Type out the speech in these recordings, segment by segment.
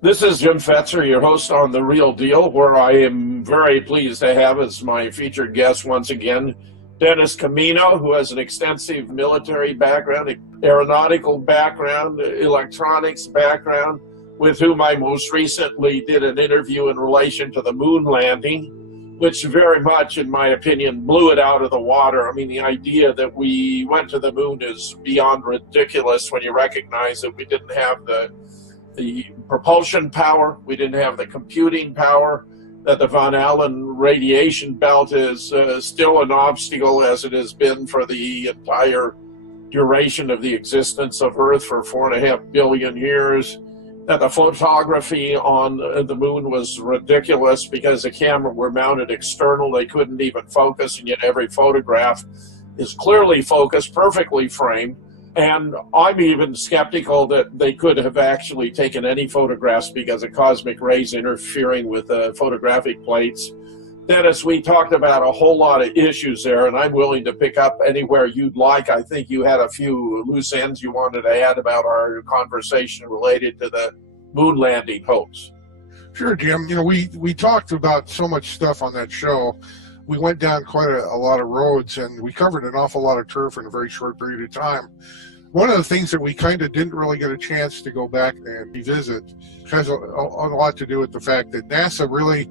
This is Jim Fetzer, your host on The Real Deal, where I am very pleased to have as my featured guest once again, Dennis Cimino, who has an extensive military background, aeronautical background, electronics background, with whom I most recently did an interview in relation to the moon landing, which very much, in my opinion, blew it out of the water. I mean, the idea that we went to the moon is beyond ridiculous when you recognize that we didn't have the propulsion power, we didn't have the computing power, that the Von Allen radiation belt is still an obstacle as it has been for the entire duration of the existence of Earth for 4.5 billion years, that the photography on the moon was ridiculous because the camera were mounted external, they couldn't even focus, and yet every photograph is clearly focused, perfectly framed. And I'm even skeptical that they could have actually taken any photographs because of cosmic rays interfering with the photographic plates. Dennis, we talked about a whole lot of issues there, and I'm willing to pick up anywhere you'd like. I think you had a few loose ends you wanted to add about our conversation related to the moon landing hoax. Sure, Jim. You know, we talked about so much stuff on that show. We went down quite a lot of roads, and we covered an awful lot of turf in a very short period of time. One of the things that we kind of didn't really get a chance to go back and revisit has a lot to do with the fact that NASA really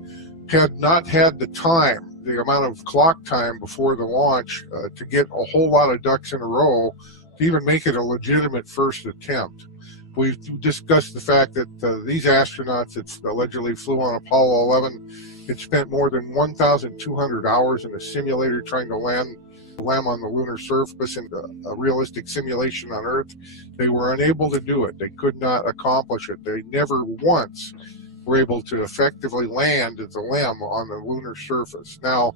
had not had the time, the amount of clock time before the launch to get a whole lot of ducks in a row to even make it a legitimate first attempt. We've discussed the fact that these astronauts that allegedly flew on Apollo 11 had spent more than 1,200 hours in a simulator trying to land on the lunar surface in a realistic simulation on Earth. They were unable to do it. They could not accomplish it. They never once were able to effectively land at the LEM on the lunar surface. Now,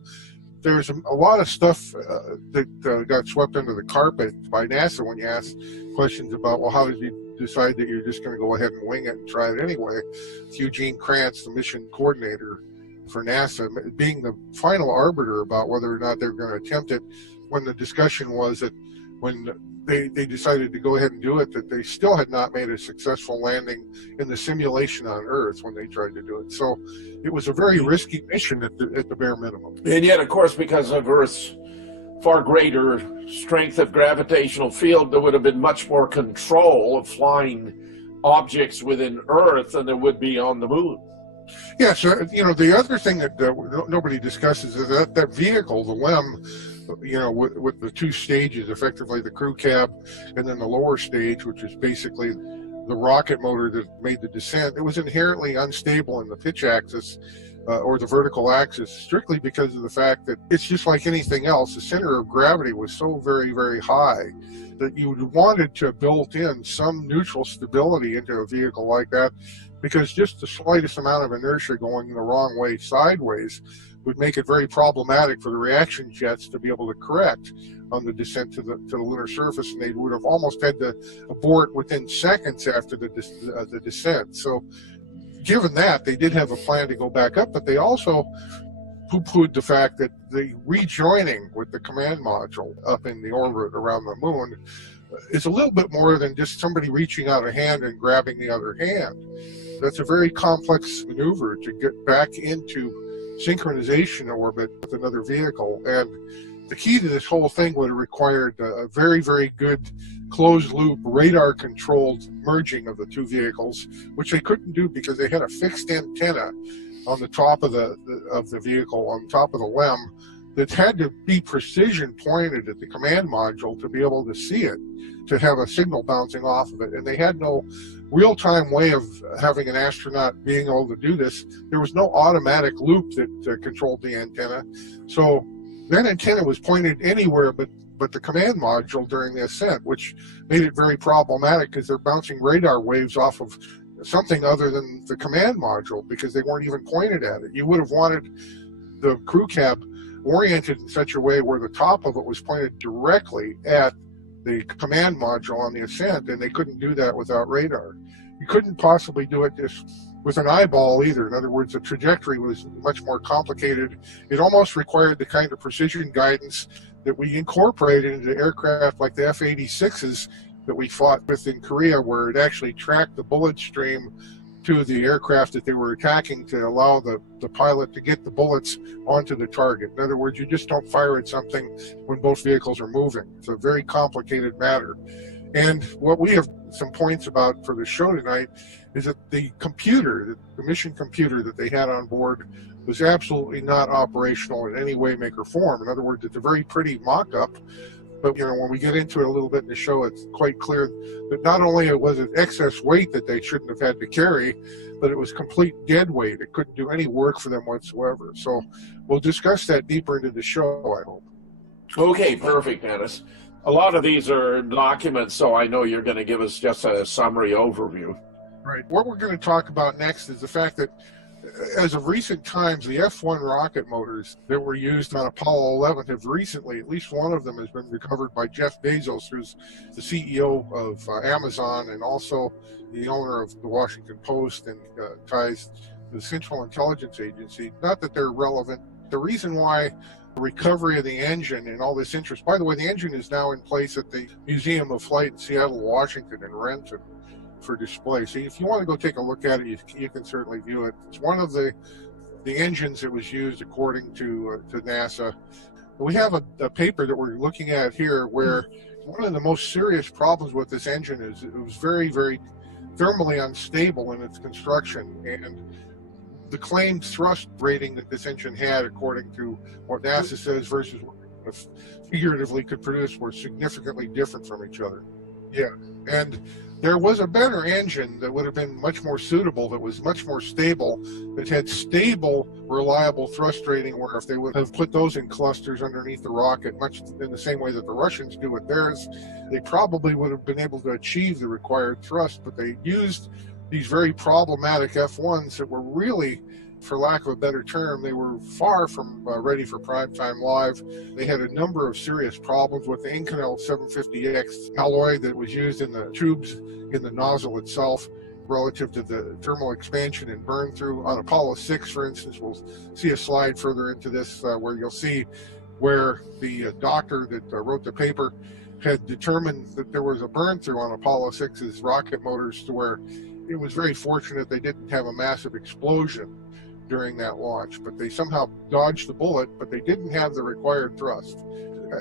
there's a lot of stuff that got swept under the carpet by NASA when you ask questions about, well, how did you decide that you're just going to go ahead and wing it and try it anyway? Eugene Kranz, the mission coordinator for NASA, being the final arbiter about whether or not they're going to attempt it, when the discussion was that when they decided to go ahead and do it, that they still had not made a successful landing in the simulation on Earth when they tried to do it. So it was a very risky mission at the bare minimum. And yet, of course, because of Earth's far greater strength of gravitational field, there would have been much more control of flying objects within Earth than there would be on the moon. Yeah, so, you know, the other thing that nobody discusses is that vehicle, the LEM, you know, with the two stages, effectively the crew cab and then the lower stage, which is basically the rocket motor that made the descent, it was inherently unstable in the pitch axis or the vertical axis, strictly because of the fact that it's just like anything else. The center of gravity was so very, very high that you wanted to build in some neutral stability into a vehicle like that, because just the slightest amount of inertia going the wrong way sideways would make it very problematic for the reaction jets to be able to correct on the descent to the lunar surface, and they would have almost had to abort within seconds after the descent. So given that, they did have a plan to go back up, but they also poo-pooed the fact that the rejoining with the command module up in the orbit around the moon is a little bit more than just somebody reaching out a hand and grabbing the other hand. That's a very complex maneuver to get back into synchronization orbit with another vehicle. And the key to this whole thing would have required a very, very good closed-loop, radar-controlled merging of the two vehicles, which they couldn't do because they had a fixed antenna on the top of the vehicle, on top of the LEM, that had to be precision pointed at the command module to be able to see it, to have a signal bouncing off of it. And they had no real-time way of having an astronaut being able to do this. There was no automatic loop that controlled the antenna. So that antenna was pointed anywhere but the command module during the ascent, which made it very problematic because they're bouncing radar waves off of something other than the command module because they weren't even pointed at it. You would have wanted the crew cab oriented in such a way where the top of it was pointed directly at the command module on the ascent, and they couldn't do that without radar. You couldn't possibly do it just with an eyeball either. In other words, the trajectory was much more complicated. It almost required the kind of precision guidance that we incorporated into aircraft like the F-86s that we fought with in Korea, where it actually tracked the bullet stream to the aircraft that they were attacking to allow the pilot to get the bullets onto the target. In other words, you just don't fire at something when both vehicles are moving. It's a very complicated matter. And what we have some points about for the show tonight is that the computer, the mission computer that they had on board, was absolutely not operational in any way, make, or form. In other words, it's a very pretty mock-up, but when we get into it a little bit in the show, it's quite clear that not only was it excess weight that they shouldn't have had to carry, but it was complete dead weight. It couldn't do any work for them whatsoever. So we'll discuss that deeper into the show, I hope. Okay, perfect, Dennis. A lot of these are documents, so I know you're going to give us just a summary overview. Right. What we're going to talk about next is the fact that as of recent times, the F-1 rocket motors that were used on Apollo 11 have recently, at least one of them has been recovered by Jeff Bezos, who's the CEO of Amazon and also the owner of the Washington Post and ties to the Central Intelligence Agency. Not that they're relevant. The reason why the recovery of the engine and all this interest, by the way, the engine is now in place at the Museum of Flight in Seattle, Washington, in Renton for display. So if you want to go take a look at it, you can certainly view it. It's one of the engines that was used according to NASA. We have a paper that we're looking at here where one of the most serious problems with this engine is it was very, very thermally unstable in its construction, and the claimed thrust rating that this engine had, according to what NASA says versus what it figuratively could produce, were significantly different from each other. Yeah, and there was a better engine that would have been much more suitable, that was much more stable, that had stable, reliable thrust rating, where if they would have put those in clusters underneath the rocket, much in the same way that the Russians do with theirs, they probably would have been able to achieve the required thrust, but they used these very problematic F-1s that were really, for lack of a better term, they were far from ready for primetime live. They had a number of serious problems with the Inconel 750X alloy that was used in the tubes in the nozzle itself relative to the thermal expansion and burn through. On Apollo 6, for instance, we'll see a slide further into this where you'll see where the doctor that wrote the paper had determined that there was a burn through on Apollo 6's rocket motors, to where it was very fortunate they didn't have a massive explosion during that launch, but they somehow dodged the bullet, but they didn't have the required thrust.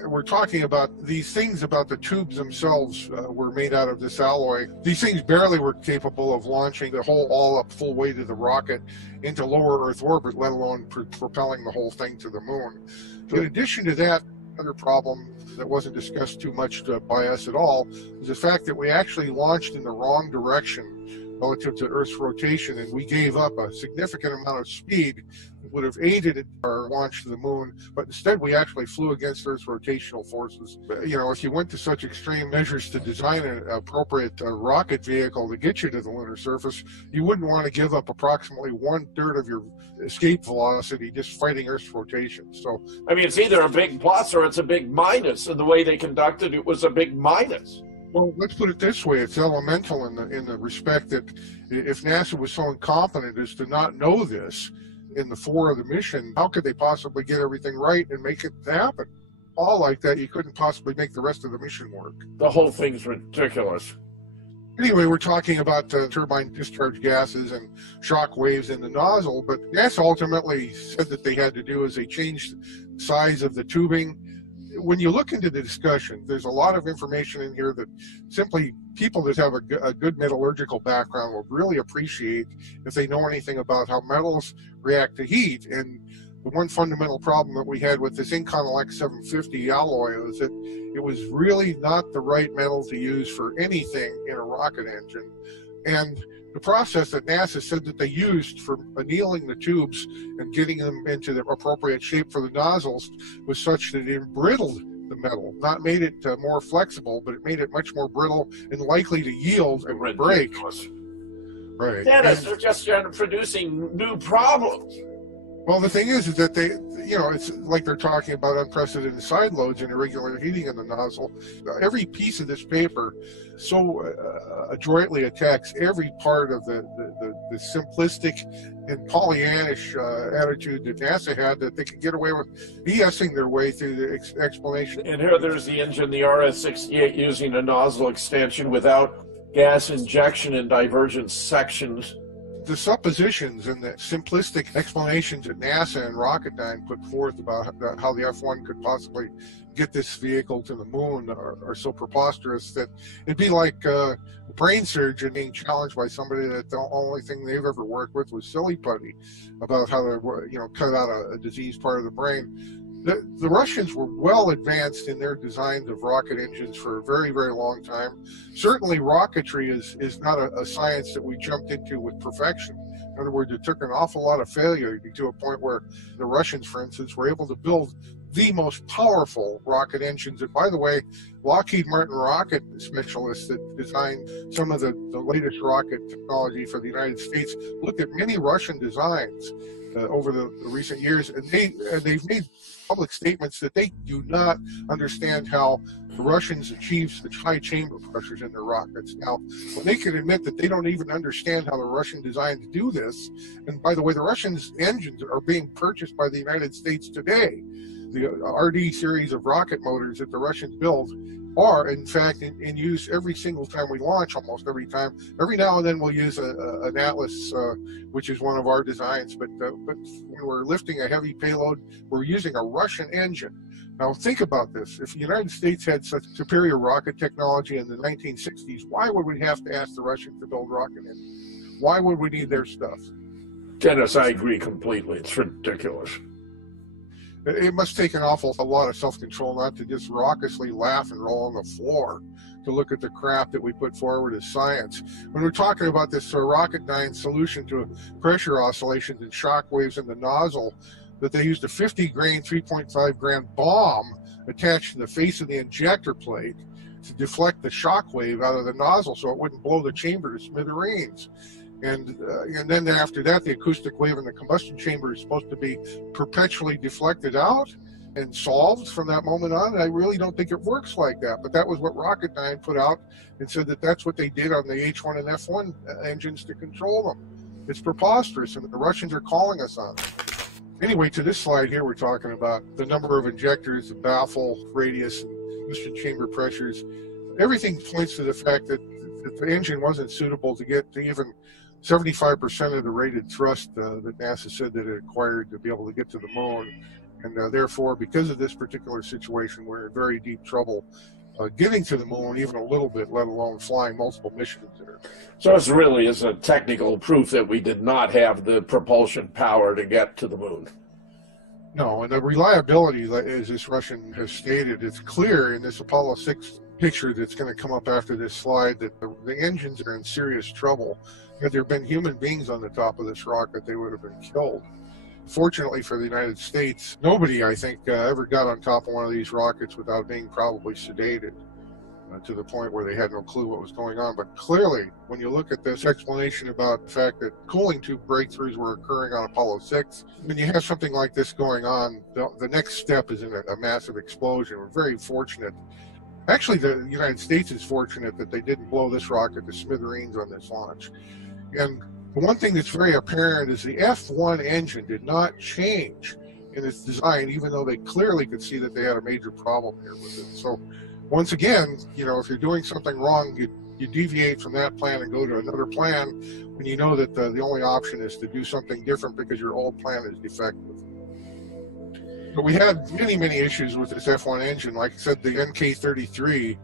We're talking about these things, about the tubes themselves were made out of this alloy. These things barely were capable of launching the whole all-up full weight of the rocket into lower Earth orbit, let alone propelling the whole thing to the moon. In addition to that, another problem that wasn't discussed too much by us at all is the fact that we actually launched in the wrong direction relative to Earth's rotation, and we gave up a significant amount of speed that would have aided our launch to the moon, but instead we actually flew against Earth's rotational forces. If you went to such extreme measures to design an appropriate rocket vehicle to get you to the lunar surface, you wouldn't want to give up approximately 1/3 of your escape velocity just fighting Earth's rotation. So, I mean, It's either a big plus or it's a big minus, and the way they conducted it was a big minus. Well, let's put it this way. It's elemental in the respect that if NASA was so incompetent as to not know this in the fore of the mission, how could they possibly get everything right and make it happen? All like that, you couldn't possibly make the rest of the mission work. The whole thing's ridiculous. Anyway, we're talking about turbine discharge gases and shock waves in the nozzle, but NASA ultimately said that they had to do is they changed the size of the tubing. When you look into the discussion, there's a lot of information in here that simply people that have a good metallurgical background will really appreciate if they know anything about how metals react to heat. And the one fundamental problem that we had with this Inconel 750 alloy was that it was really not the right metal to use for anything in a rocket engine. And the process that NASA said that they used for annealing the tubes and getting them into the appropriate shape for the nozzles was such that it embrittled the metal, not made it more flexible, but it made it much more brittle and likely to yield and break. Right. Dennis, they're just producing new problems. Well, the thing is that they, it's like they're talking about unprecedented side loads and irregular heating in the nozzle. Every piece of this paper so adroitly attacks every part of the simplistic and Pollyannish attitude that NASA had, that they could get away with BSing their way through the explanation. And here there's the engine, the RS-68, using a nozzle extension without gas injection and divergence sections. the suppositions and the simplistic explanations that NASA and Rocketdyne put forth about how the F-1 could possibly get this vehicle to the moon are so preposterous that it'd be like a brain surgeon being challenged by somebody that the only thing they've ever worked with was silly putty about how to, cut out a diseased part of the brain. The Russians were well advanced in their designs of rocket engines for a very, very long time. Certainly rocketry is not a science that we jumped into with perfection. In other words, it took an awful lot of failure to a point where the Russians, for instance, were able to build the most powerful rocket engines. And by the way, Lockheed Martin rocket specialists that designed some of the latest rocket technology for the United States looked at many Russian designs over the recent years, and they've made public statements that they do not understand how the Russians achieve such high chamber pressures in their rockets. Now, when they can admit that they don't even understand how the Russian designs do this, and by the way, the Russians' engines are being purchased by the United States today. The RD series of rocket motors that the Russians build are, in fact, in use every single time we launch, almost every time. Every now and then we'll use an Atlas, which is one of our designs, but when we're lifting a heavy payload, we're using a Russian engine. Now think about this. If the United States had such superior rocket technology in the 1960s, why would we have to ask the Russians to build rocket engines? Why would we need their stuff? Dennis, I agree completely. It's ridiculous. It must take an awful lot of self-control not to just raucously laugh and roll on the floor to look at the crap that we put forward as science. When we're talking about this Rocketdyne solution to pressure oscillations and shock waves in the nozzle, that they used a 50-grain, 3.5-gram bomb attached to the face of the injector plate to deflect the shock wave out of the nozzle so it wouldn't blow the chamber to smithereens. And then after that, the acoustic wave in the combustion chamber is supposed to be perpetually deflected out and solved from that moment on. And I really don't think it works like that. But that was what Rocketdyne put out and said that that's what they did on the H1 and F1 engines to control them. It's preposterous, and the Russians are calling us on it. Anyway, to this slide here, we're talking about the number of injectors, the baffle radius, and combustion chamber pressures. Everything points to the fact that the engine wasn't suitable to get to even 75% of the rated thrust that NASA said that it acquired to be able to get to the moon. And therefore, because of this particular situation, we're in very deep trouble getting to the moon even a little bit, let alone flying multiple missions there. So this really is a technical proof that we did not have the propulsion power to get to the moon. No, and the reliability, as this Russian has stated, it's clear in this Apollo 6 picture that's going to come up after this slide that the engines are in serious trouble. Had there been human beings on the top of this rocket, they would have been killed. Fortunately for the United States, nobody, I think, ever got on top of one of these rockets without being probably sedated to the point where they had no clue what was going on. But clearly, when you look at this explanation about the fact that cooling tube breakthroughs were occurring on Apollo 6, when you have something like this going on, the next step is in a massive explosion. We're very fortunate. Actually, the United States is fortunate that they didn't blow this rocket to smithereens on this launch. And the one thing that's very apparent is the F1 engine did not change in its design, even though they clearly could see that they had a major problem here with it. So once again, if you're doing something wrong, you deviate from that plan and go to another plan when you know that the only option is to do something different because your old plan is defective. But we had many, many issues with this F1 engine. Like I said, the NK-33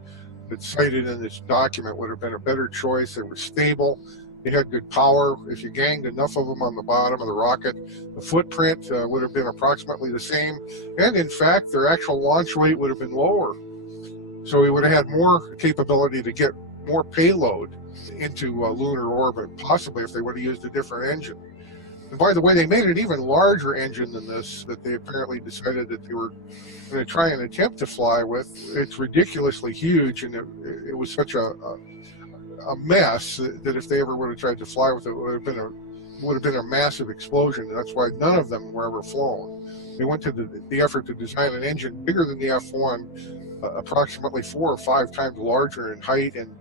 that's cited in this document would have been a better choice. They were stable. They had good power. If you ganged enough of them on the bottom of the rocket, the footprint would have been approximately the same. And in fact, their actual launch weight would have been lower. So we would have had more capability to get more payload into lunar orbit, possibly if they would have used a different engine. And by the way, they made an even larger engine than this that they apparently decided that they were going to try and attempt to fly with. It's ridiculously huge, and it was such a mess that if they ever would have tried to fly with it, it would have been a massive explosion. That's why none of them were ever flown. They went to the effort to design an engine bigger than the F1, approximately 4 or 5 times larger in height and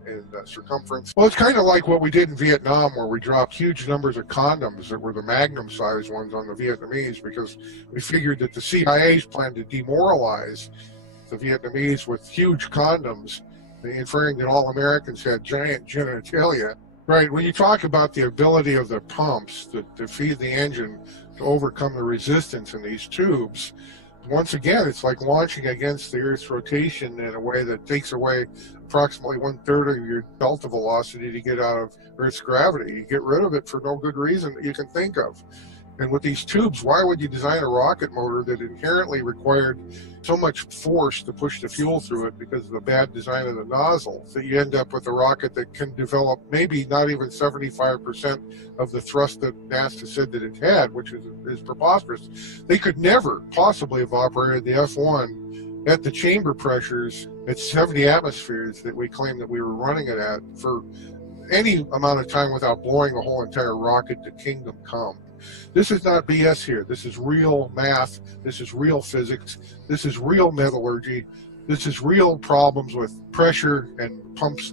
circumference. Well, it's kind of like what we did in Vietnam, where we dropped huge numbers of condoms that were the Magnum-sized ones on the Vietnamese, because we figured that the CIA's plan to demoralize the Vietnamese with huge condoms, inferring that all Americans had giant genitalia. Right. When you talk about the ability of the pumps to feed the engine to overcome the resistance in these tubes, once again, it's like launching against the Earth's rotation in a way that takes away approximately 1/3 of your delta velocity to get out of Earth's gravity. You get rid of it for no good reason that you can think of. And with these tubes, why would you design a rocket motor that inherently required so much force to push the fuel through it because of the bad design of the nozzle, that you end up with a rocket that can develop maybe not even 75% of the thrust that NASA said that it had, which is preposterous. They could never possibly have operated the F-1 at the chamber pressures at 70 atmospheres that we claim that we were running it at for any amount of time without blowing the whole entire rocket to kingdom come. This is not BS here. This is real math. This is real physics. This is real metallurgy. This is real problems with pressure and pumps'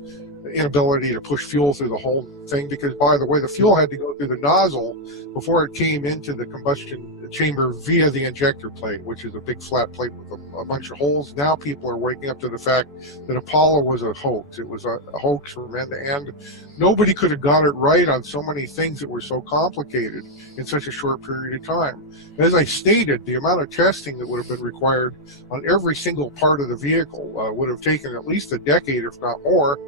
inability to push fuel through the whole thing, because, by the way, the fuel had to go through the nozzle before it came into the combustion chamber via the injector plate, which is a big flat plate with a bunch of holes. Now people are waking up to the fact that Apollo was a hoax. It was a hoax from end to end. Nobody could have got it right on so many things that were so complicated in such a short period of time. As I stated, the amount of testing that would have been required on every single part of the vehicle would have taken at least a decade, if not more.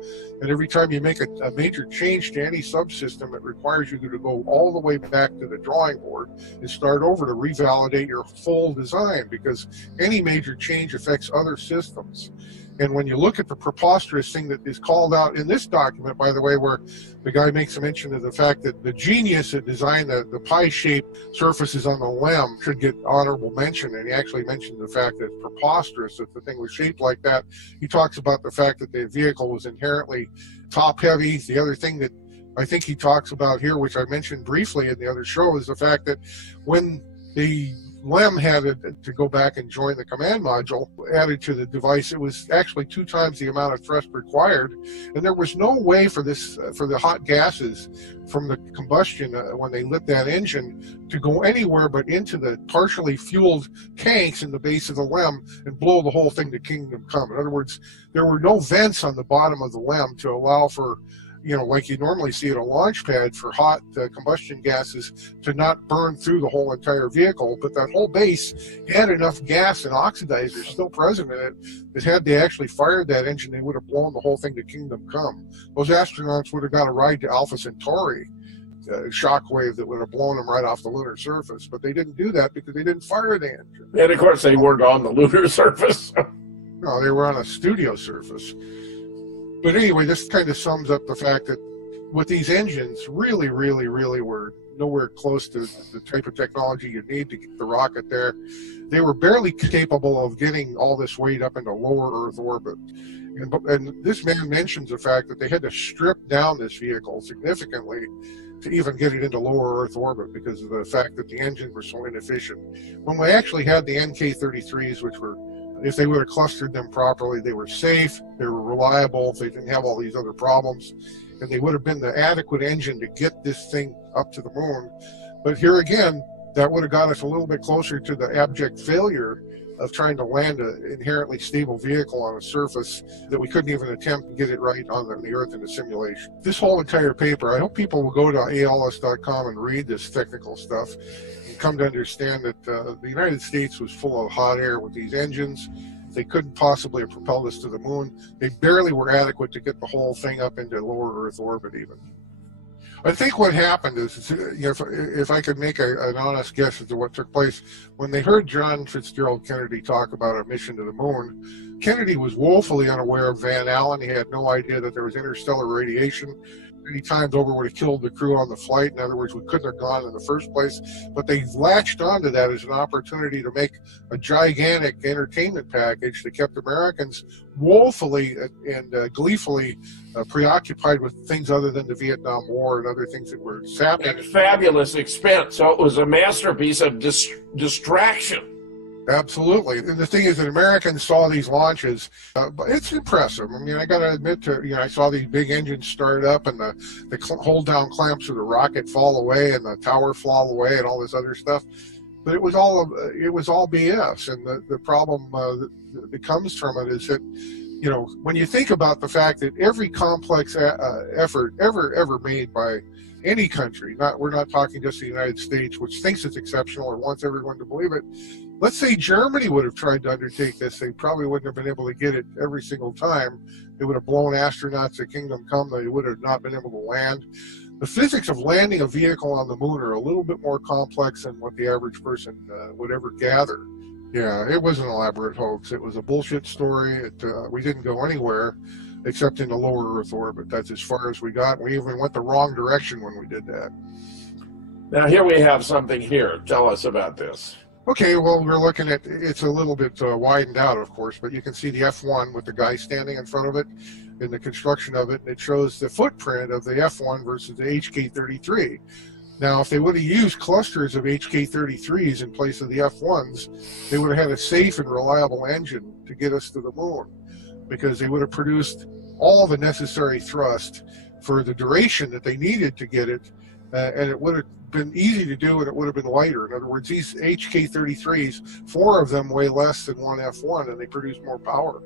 And every time you make a major change to any subsystem, it requires you to go all the way back to the drawing board and start over to revalidate your full design, because any major change affects other systems. And when you look at the preposterous thing that is called out in this document, by the way, where the guy makes a mention of the fact that the genius that designed the pie-shaped surfaces on the LEM should get honorable mention, and he actually mentioned the fact that it's preposterous that the thing was shaped like that. He talks about the fact that the vehicle was inherently top-heavy. The other thing that I think he talks about here, which I mentioned briefly in the other show, is the fact that when the LEM had to go back and join the command module added to the device, it was actually 2 times the amount of thrust required, and there was no way for this for the hot gases from the combustion when they lit that engine to go anywhere but into the partially fueled tanks in the base of the LEM and blow the whole thing to kingdom come. In other words, there were no vents on the bottom of the LEM to allow for, you know, like you normally see at a launch pad, for hot combustion gases to not burn through the whole entire vehicle. But that whole base had enough gas and oxidizers still present in it that had they actually fired that engine, they would have blown the whole thing to kingdom come. Those astronauts would have got a ride to Alpha Centauri, shockwave that would have blown them right off the lunar surface. But they didn't do that because they didn't fire the engine. And of course, they weren't on the lunar surface. No, they were on a studio surface. But anyway, this kind of sums up the fact that with these engines, really were nowhere close to the type of technology you need to get the rocket there. They were barely capable of getting all this weight up into lower Earth orbit. And this man mentions the fact that they had to strip down this vehicle significantly to even get it into lower Earth orbit because of the fact that the engines were so inefficient. When we actually had the NK-33s, which were, if they would have clustered them properly, they were safe, they were reliable, they didn't have all these other problems, and they would have been the adequate engine to get this thing up to the moon. But here again, that would have got us a little bit closer to the abject failure of trying to land an inherently stable vehicle on a surface that we couldn't even attempt to get it right on the Earth in a simulation. This whole entire paper, I hope people will go to aolis.com and read this technical stuff and come to understand that the United States was full of hot air with these engines. They couldn't possibly have propelled us to the moon. They barely were adequate to get the whole thing up into lower Earth orbit even. I think what happened is, you know, if I could make an honest guess as to what took place, when they heard John Fitzgerald Kennedy talk about a mission to the moon, Kennedy was woefully unaware of Van Allen. He had no idea that there was interstellar radiation. Many times over would have killed the crew on the flight. In other words, we couldn't have gone in the first place. But they latched onto that as an opportunity to make a gigantic entertainment package that kept Americans woefully and gleefully preoccupied with things other than the Vietnam War and other things that were sapping. At fabulous expense. So it was a masterpiece of distraction. Absolutely. And the thing is that Americans saw these launches, but it's impressive. I mean, I got to admit I saw these big engines start up and the hold down clamps of the rocket fall away and the tower fall away and all this other stuff. But it was all BS. And the problem that comes from it is that, you know, when you think about the fact that every complex effort ever made by any country, we're not talking just the United States, which thinks it's exceptional or wants everyone to believe it. Let's say Germany would have tried to undertake this. They probably wouldn't have been able to get it every single time. They would have blown astronauts to Kingdom Come. They would have not been able to land. The physics of landing a vehicle on the moon are a little bit more complex than what the average person would ever gather. Yeah, it was an elaborate hoax. It was a bullshit story. We didn't go anywhere except in the lower Earth orbit. That's as far as we got. We even went the wrong direction when we did that. Now here we have something here. Tell us about this. Okay, well, we're looking at, it's a little bit widened out, of course, but you can see the F1 with the guy standing in front of it in the construction of it, and it shows the footprint of the F1 versus the HK-33. Now, if they would have used clusters of HK-33s in place of the F1s, they would have had a safe and reliable engine to get us to the moon, because they would have produced all the necessary thrust for the duration that they needed to get it, and it would have been easy to do, and it would have been lighter. In other words, these HK-33s, 4 of them weigh less than one F1, and they produce more power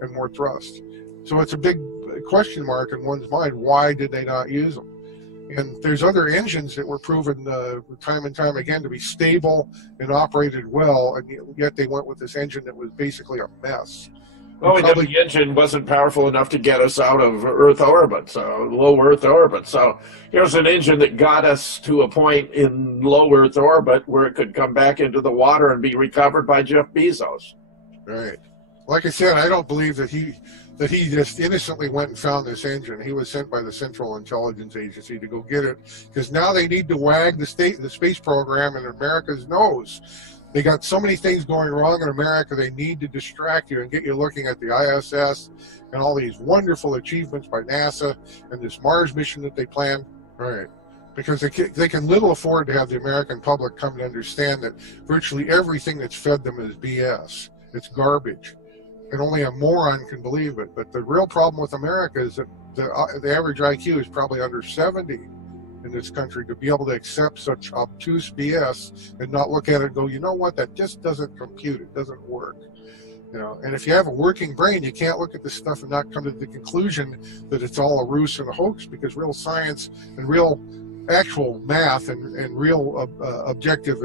and more thrust. So it's a big question mark in one's mind. Why did they not use them? And there's other engines that were proven time and time again to be stable and operated well, and yet they went with this engine that was basically a mess. Well, the engine wasn't powerful enough to get us out of Earth orbit, so low Earth orbit. So here's an engine that got us to a point in low Earth orbit where it could come back into the water and be recovered by Jeff Bezos. Right. Like I said, I don't believe that he just innocently went and found this engine. He was sent by the Central Intelligence Agency to go get it, because now they need to wag the space program in America's nose. They got so many things going wrong in America, they need to distract you and get you looking at the ISS and all these wonderful achievements by NASA and this Mars mission that they planned. Right. Because they can little afford to have the American public come to understand that virtually everything that's fed them is BS. It's garbage. And only a moron can believe it. But the real problem with America is that the average IQ is probably under 70 in this country to be able to accept such obtuse BS and not look at it and go, you know what, that just doesn't compute, it doesn't work. You know, and if you have a working brain, you can't look at this stuff and not come to the conclusion that it's all a ruse and a hoax, because real science and real actual math and real objective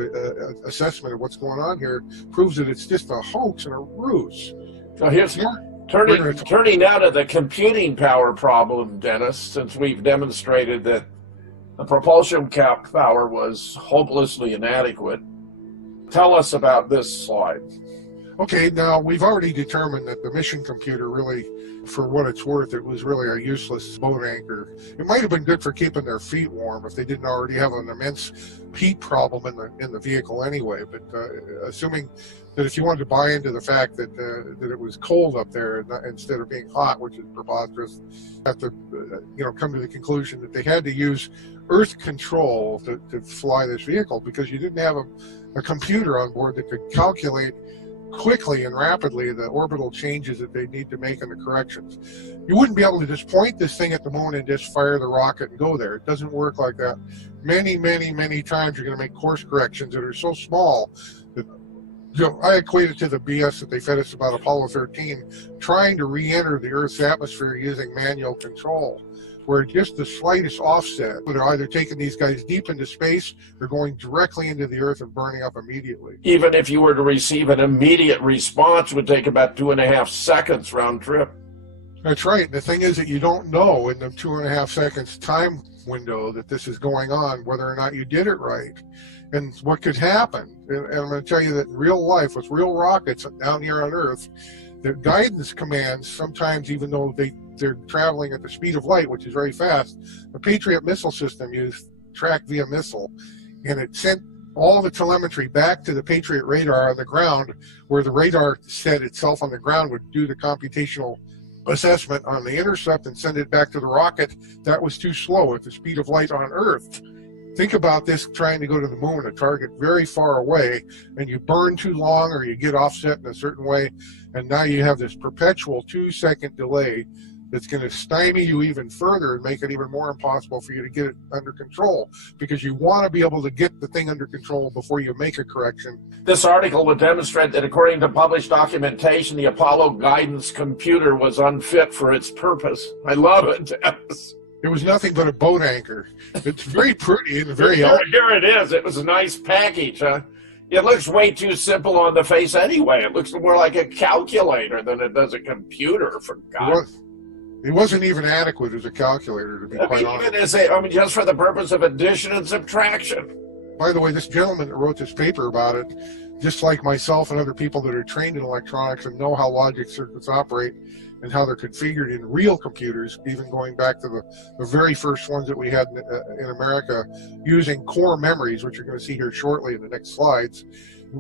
assessment of what's going on here proves that it's just a hoax and a ruse. So here's turning now to the computing power problem, Dennis, since we've demonstrated that the propulsion cap power was hopelessly inadequate. Tell us about this slide. Okay, now we've already determined that the mission computer really, for what it's worth, it was really a useless boat anchor. It might have been good for keeping their feet warm if they didn't already have an immense heat problem in the vehicle anyway. But assuming that if you wanted to buy into the fact that it was cold up there instead of being hot, which is preposterous, have to come to the conclusion that they had to use Earth control to fly this vehicle, because you didn't have a computer on board that could calculate quickly and rapidly the orbital changes that they need to make and the corrections. You wouldn't be able to just point this thing at the moon and just fire the rocket and go there. It doesn't work like that. Many, many, many times you're going to make course corrections that are so small that, I equate it to the BS that they fed us about Apollo 13, trying to re-enter the Earth's atmosphere using manual control, where just the slightest offset would have either taken these guys deep into space or going directly into the Earth and burning up immediately. Even if you were to receive an immediate response, it would take about 2.5 seconds round trip. That's right. The thing is that you don't know in the 2.5 seconds time window that this is going on, whether or not you did it right and what could happen. And I'm going to tell you that in real life, with real rockets down here on Earth, the guidance commands, sometimes even though they're traveling at the speed of light, which is very fast, the Patriot missile system used track via missile, and it sent all the telemetry back to the Patriot radar on the ground, where the radar set itself on the ground would do the computational assessment on the intercept and send it back to the rocket. That was too slow at the speed of light on Earth. Think about this, trying to go to the moon, a target very far away, and you burn too long or you get offset in a certain way, and now you have this perpetual 2-second delay that's going to stymie you even further and make it even more impossible for you to get it under control, because you want to be able to get the thing under control before you make a correction. This article would demonstrate that according to published documentation, the Apollo guidance computer was unfit for its purpose. I love it, Dennis. It was nothing but a boat anchor. It's very pretty and very elegant. Here it is. It was a nice package, huh? It looks way too simple on the face anyway. It looks more like a calculator than it does a computer, for God's sake. It wasn't even adequate as a calculator, to be quite honest. Just for the purpose of addition and subtraction. By the way, this gentleman that wrote this paper about it, just like myself and other people that are trained in electronics and know how logic circuits operate and how they're configured in real computers, even going back to the very first ones that we had in America, using core memories, which you're going to see here shortly in the next slides,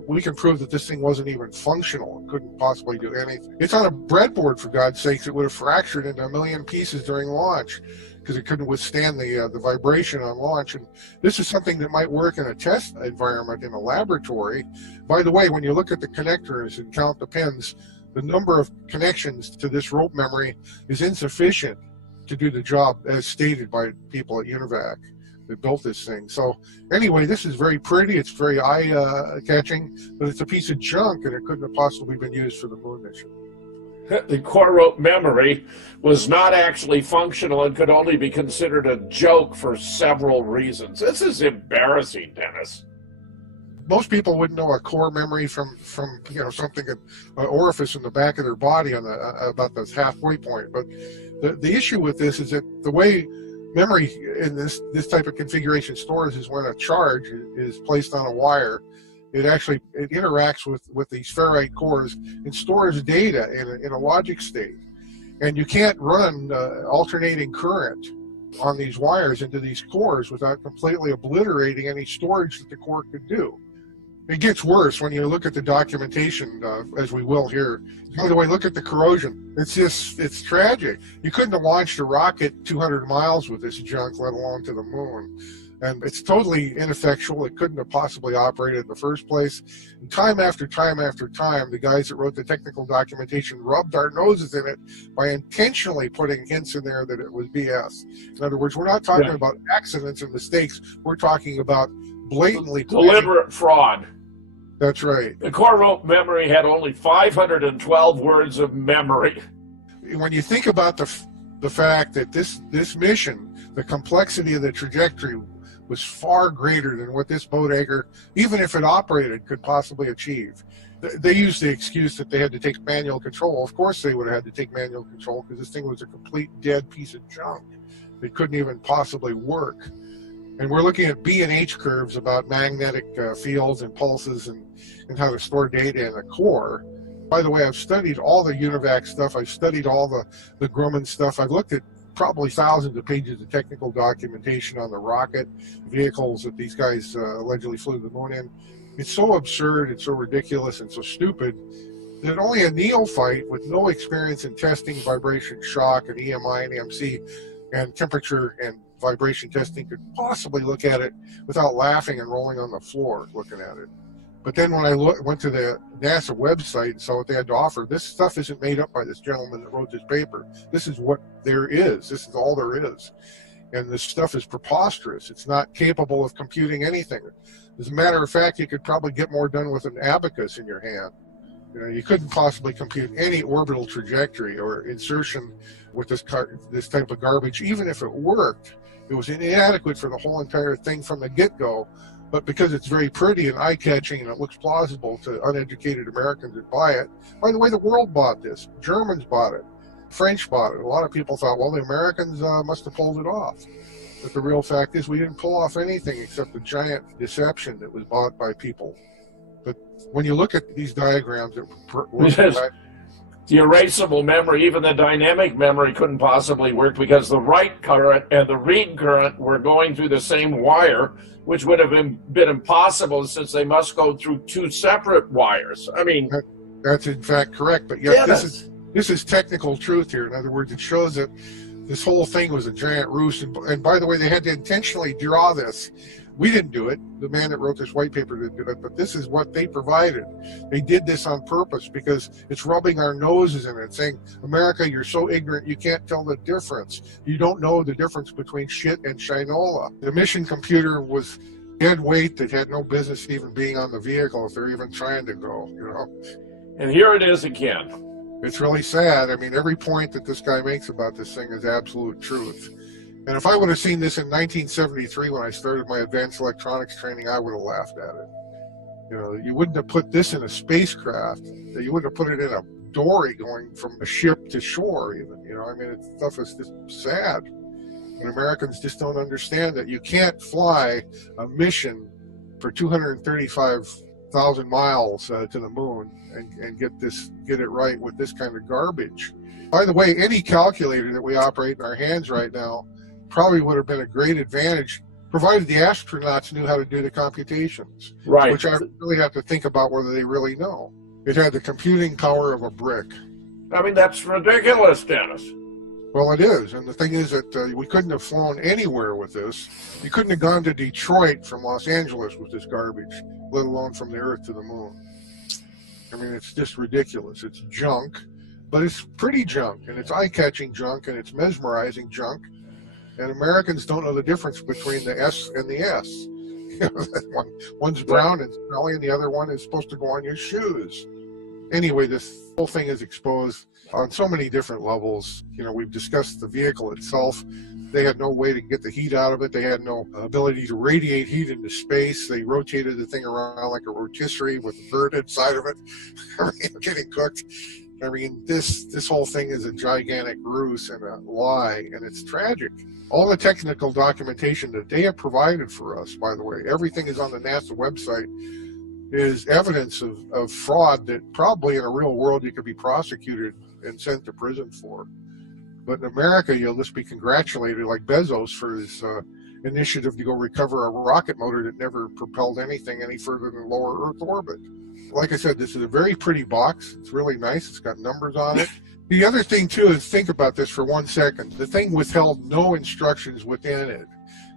we can prove that this thing wasn't even functional and couldn't possibly do anything. It's on a breadboard, for God's sakes. It would have fractured into a million pieces during launch because it couldn't withstand the vibration on launch. And this is something that might work in a test environment in a laboratory. By the way, when you look at the connectors and count the pins, the number of connections to this rope memory is insufficient to do the job as stated by people at UNIVAC that built this thing. So anyway, this is very pretty, it's very eye-catching, but it's a piece of junk and it couldn't have possibly been used for the moon mission. The core rope memory was not actually functional and could only be considered a joke for several reasons. This is embarrassing, Dennis. Most people wouldn't know a core memory from something, an orifice in the back of their body on about the halfway point. But the issue with this is that the way memory in this type of configuration stores is when a charge is placed on a wire, it interacts with these ferrite cores and stores data in a logic state. And you can't run alternating current on these wires into these cores without completely obliterating any storage that the core could do. It gets worse when you look at the documentation, as we will here. By the way, look at the corrosion. It's tragic. You couldn't have launched a rocket 200 miles with this junk, let alone to the moon. And it's totally ineffectual. It couldn't have possibly operated in the first place. And time after time after time, the guys that wrote the technical documentation rubbed our noses in it by intentionally putting hints in there that it was BS. In other words, we're not talking about accidents and mistakes. We're talking about blatantly deliberate fraud. That's right. The core rope memory had only 512 words of memory. When you think about the fact that this mission, the complexity of the trajectory was far greater than what this boat anchor, even if it operated, could possibly achieve. They used the excuse that they had to take manual control. Of course they would have had to take manual control because this thing was a complete dead piece of junk. It couldn't even possibly work. And we're looking at B and H curves about magnetic fields and pulses and how to store data in a core. By the way, I've studied all the UNIVAC stuff. I've studied all the Grumman stuff. I've looked at probably thousands of pages of technical documentation on the rocket vehicles that these guys allegedly flew to the moon in. It's so absurd, it's so ridiculous, and so stupid that only a neophyte with no experience in testing vibration shock and EMI and EMC and temperature and vibration testing could possibly look at it without laughing and rolling on the floor looking at it. But then when I went to the NASA website and saw what they had to offer, this stuff isn't made up by this gentleman that wrote this paper. This is what there is. This is all there is. And this stuff is preposterous. It's not capable of computing anything. As a matter of fact, you could probably get more done with an abacus in your hand. You couldn't possibly compute any orbital trajectory or insertion with this type of garbage. Even if it worked, it was inadequate for the whole entire thing from the get-go. But because it's very pretty and eye-catching and it looks plausible to uneducated Americans that buy it. By the way, the world bought this. Germans bought it. French bought it. A lot of people thought, well, the Americans must have pulled it off. But the real fact is we didn't pull off anything except a giant deception that was bought by people. But when you look at these diagrams that were the erasable memory, even the dynamic memory couldn't possibly work because the write current and the read current were going through the same wire, which would have been impossible since they must go through two separate wires. I mean, that's in fact correct, but yet this is technical truth here. In other words, it shows that this whole thing was a giant ruse. And by the way, they had to intentionally draw this We didn't do it. The man that wrote this white paper didn't do it, but this is what they provided. They did this on purpose because it's rubbing our noses in it, saying, America, you're so ignorant, you can't tell the difference. You don't know the difference between shit and shinola. The mission computer was dead weight that had no business even being on the vehicle if they're even trying to go, you know. And here it is again. It's really sad. I mean, every point that this guy makes about this thing is absolute truth. And if I would have seen this in 1973 when I started my advanced electronics training, I would have laughed at it. You know, you wouldn't have put this in a spacecraft. You wouldn't have put it in a dory going from a ship to shore even. You know, I mean, stuff is just sad. And Americans just don't understand that you can't fly a mission for 235,000 miles to the moon and get it right with this kind of garbage. By the way, any calculator that we operate in our hands right now probably would have been a great advantage, provided the astronauts knew how to do the computations. Right. Which I really have to think about whether they really know. It had the computing power of a brick. I mean, that's ridiculous, Dennis. Well, it is. And the thing is that we couldn't have flown anywhere with this. You couldn't have gone to Detroit from Los Angeles with this garbage, let alone from the Earth to the moon. I mean, it's just ridiculous. It's junk, but it's pretty junk, and it's eye-catching junk, and it's mesmerizing junk. And Americans don't know the difference between the S and the S. You know, one's brown and smelly, and the other one is supposed to go on your shoes. Anyway, this whole thing is exposed on so many different levels. You know, we've discussed the vehicle itself. They had no way to get the heat out of it. They had no ability to radiate heat into space. They rotated the thing around like a rotisserie with a bird inside of it, getting cooked. I mean, this whole thing is a gigantic ruse and a lie, and it's tragic. All the technical documentation that they have provided for us, by the way, everything is on the NASA website, is evidence of fraud that probably in a real world you could be prosecuted and sent to prison for. But in America, you'll just be congratulated, like Bezos, for his initiative to go recover a rocket motor that never propelled anything any further than lower Earth orbit. Like I said, this is a very pretty box. It's really nice. It's got numbers on it. The other thing, too, is think about this for 1 second. The thing withheld no instructions within it.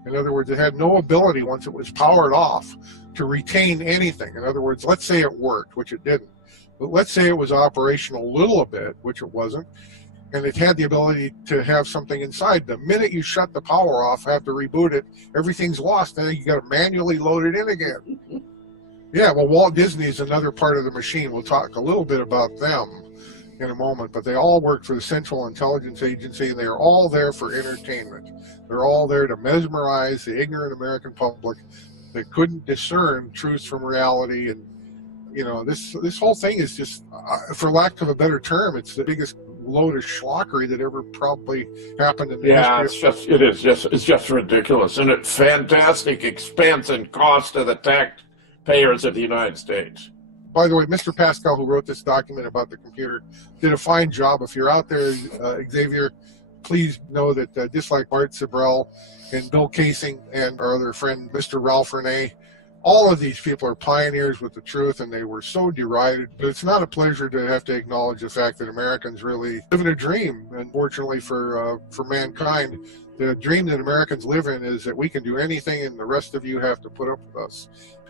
In other words, it had no ability, once it was powered off, to retain anything. In other words, let's say it worked, which it didn't. But let's say it was operational a little bit, which it wasn't, and it had the ability to have something inside. The minute you shut the power off, have to reboot it, everything's lost. Then you got to manually load it in again. Yeah, well, Walt Disney is another part of the machine. We'll talk a little bit about them in a moment, but they all work for the Central Intelligence Agency, and they are all there for entertainment. They're all there to mesmerize the ignorant American public that couldn't discern truth from reality. And, you know, this whole thing is just, for lack of a better term, it's the biggest load of schlockery that ever probably happened in the history. It's just ridiculous. And at fantastic expense and cost to the taxpayers of the United States. By the way, Mr. Pascal, who wrote this document about the computer, did a fine job. If you're out there, Xavier, please know that just like Bart Sibrel and Bill Casing and our other friend, Mr. Ralph Renee, all of these people are pioneers with the truth, and they were so derided. But it's not a pleasure to have to acknowledge the fact that Americans really live in a dream. Unfortunately for mankind, the dream that Americans live in is that we can do anything, and the rest of you have to put up with us.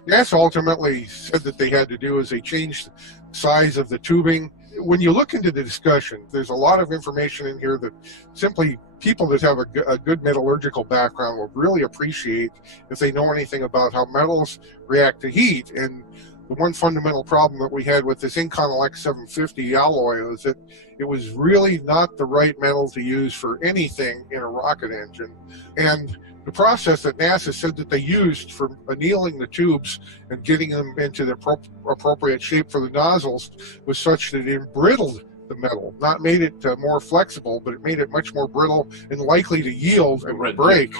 NASA ultimately said that they had to do is they changed the size of the tubing. When you look into the discussion, there's a lot of information in here that simply people that have a good metallurgical background will really appreciate if they know anything about how metals react to heat. And the one fundamental problem that we had with this Inconel X750 alloy is that it was really not the right metal to use for anything in a rocket engine. And the process that NASA said that they used for annealing the tubes and getting them into the appropriate shape for the nozzles was such that it embrittled the metal, not made it more flexible, but it made it much more brittle and likely to yield and break.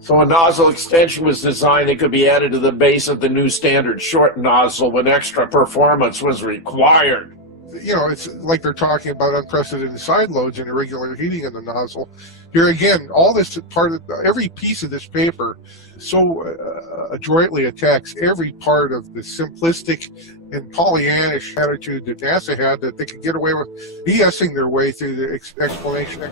So a nozzle extension was designed that could be added to the base of the new standard short nozzle when extra performance was required. You know, it's like they're talking about unprecedented side loads and irregular heating in the nozzle. Here again, all this part of every piece of this paper so adroitly attacks every part of the simplistic and Pollyannish attitude that NASA had, that they could get away with BSing their way through the explanation.